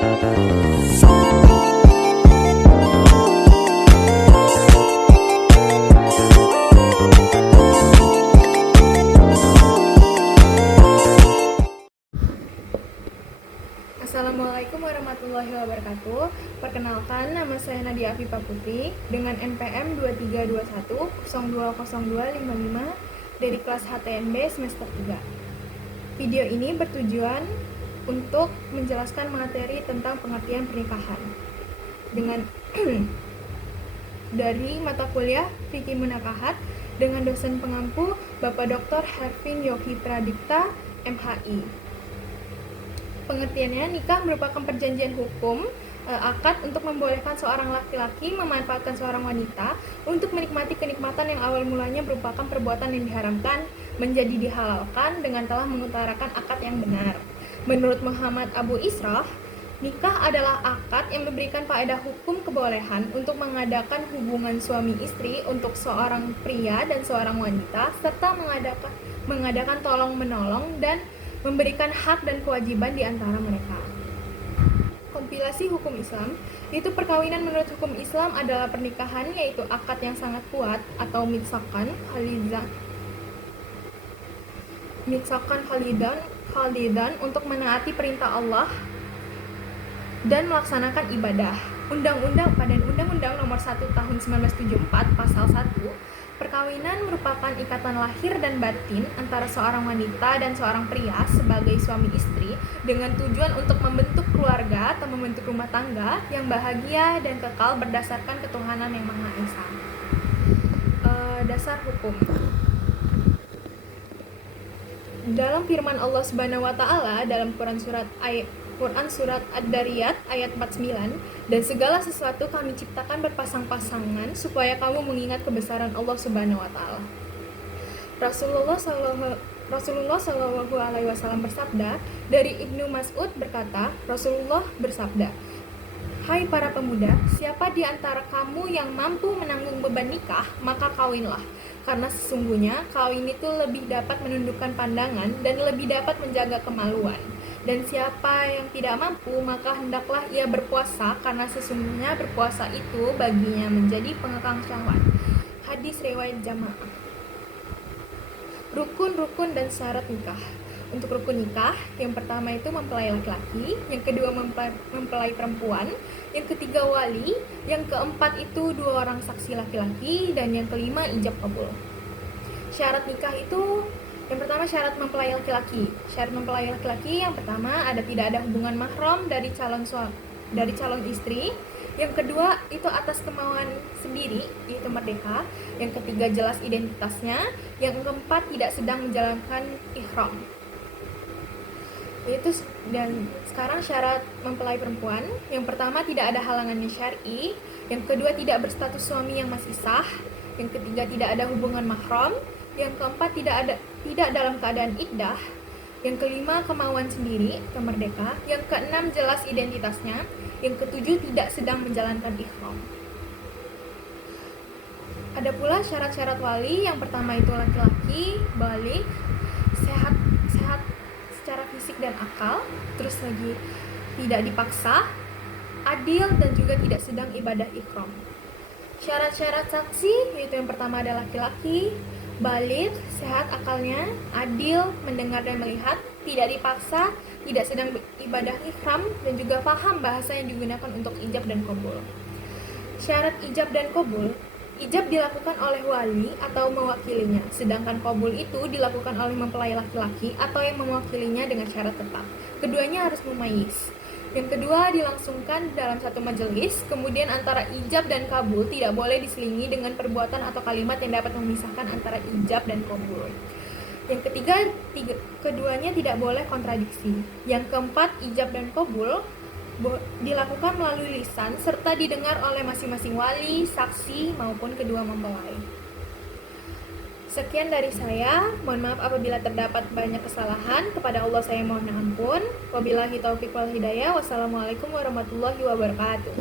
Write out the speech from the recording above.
Assalamualaikum warahmatullahi wabarakatuh. Perkenalkan, nama saya Nadia Afifah Putri dengan NPM 2321020255 dari kelas HTNB semester 3. Video ini bertujuan untuk menjelaskan materi tentang pengertian pernikahan dengan dari mata kuliah Fikih Munakahat dengan dosen pengampu Bapak Dr. Hervin Yogi Pradipta, MHI. Pengertiannya, nikah merupakan perjanjian hukum akad untuk membolehkan seorang laki-laki memanfaatkan seorang wanita untuk menikmati kenikmatan yang awal mulanya merupakan perbuatan yang diharamkan menjadi dihalalkan dengan telah mengutarakan akad yang benar. Menurut Muhammad Abu Israh, nikah adalah akad yang memberikan faedah hukum kebolehan untuk mengadakan hubungan suami istri untuk seorang pria dan seorang wanita, serta mengadakan tolong-menolong dan memberikan hak dan kewajiban di antara mereka. Kompilasi hukum Islam, itu perkawinan menurut hukum Islam adalah pernikahan, yaitu akad yang sangat kuat atau mitsakan khalidan untuk menaati perintah Allah dan melaksanakan ibadah. Undang-Undang Nomor 1 Tahun 1974 Pasal 1, perkawinan merupakan ikatan lahir dan batin antara seorang wanita dan seorang pria sebagai suami istri dengan tujuan untuk membentuk keluarga atau membentuk rumah tangga yang bahagia dan kekal berdasarkan ketuhanan yang Maha Esa. Dasar hukum. Dalam firman Allah Subhanahu wa taala dalam Quran surat Ad-Dariyat ayat 49, dan segala sesuatu kami ciptakan berpasang-pasangan supaya kamu mengingat kebesaran Allah Subhanahu wa taala. Rasulullah Shallallahu alaihi wasallam bersabda, dari Ibnu Mas'ud berkata, Rasulullah bersabda, "Hai para pemuda, siapa di antara kamu yang mampu menanggung beban nikah, maka kawinlah. Karena sesungguhnya kawin itu lebih dapat menundukkan pandangan dan lebih dapat menjaga kemaluan. Dan siapa yang tidak mampu, maka hendaklah ia berpuasa, karena sesungguhnya berpuasa itu baginya menjadi pengekang syahwat." Hadis riwayat Jamaah. Rukun dan syarat nikah. Untuk rukun nikah, yang pertama itu mempelai laki-laki, yang kedua mempelai perempuan, yang ketiga wali, yang keempat itu 2 orang saksi laki-laki, dan yang kelima ijab kabul. Syarat nikah itu, yang pertama syarat mempelai laki-laki. Syarat mempelai laki-laki yang pertama tidak ada hubungan mahram dari calon istri. Yang kedua itu atas kemauan sendiri, yaitu merdeka. Yang ketiga jelas identitasnya. Yang keempat tidak sedang menjalankan ihram. Dan sekarang syarat mempelai perempuan, yang pertama tidak ada halangannya syar'i, yang kedua tidak berstatus suami yang masih sah, yang ketiga tidak ada hubungan mahram, yang keempat tidak dalam keadaan iddah, yang kelima kemauan sendiri atau merdeka, yang keenam jelas identitasnya, yang ketujuh tidak sedang menjalankan ihram. Ada pula syarat-syarat wali, yang pertama itu laki-laki, baligh, sehat secara fisik dan akal, terus lagi tidak dipaksa, adil, dan juga tidak sedang ibadah ihram. Syarat-syarat saksi, yaitu yang pertama adalah laki-laki, baligh, sehat akalnya, adil, mendengar dan melihat, tidak dipaksa, tidak sedang ibadah ihram, dan juga paham bahasa yang digunakan untuk ijab dan qabul. Syarat ijab dan qabul, ijab dilakukan oleh wali atau mewakilinya, sedangkan qabul itu dilakukan oleh mempelai laki-laki atau yang mewakilinya dengan syarat tetap. Keduanya harus mumayyiz. Yang kedua, dilangsungkan dalam satu majelis, kemudian antara ijab dan kabul tidak boleh diselingi dengan perbuatan atau kalimat yang dapat memisahkan antara ijab dan kabul. Yang ketiga, keduanya tidak boleh kontradiksi. Yang keempat, ijab dan kabul dilakukan melalui lisan serta didengar oleh masing-masing wali, saksi, maupun kedua mempelai. Sekian dari saya, mohon maaf apabila terdapat banyak kesalahan. Kepada Allah saya mohon ampun. Wabillahi taufiq wal hidayah. Wassalamualaikum warahmatullahi wabarakatuh.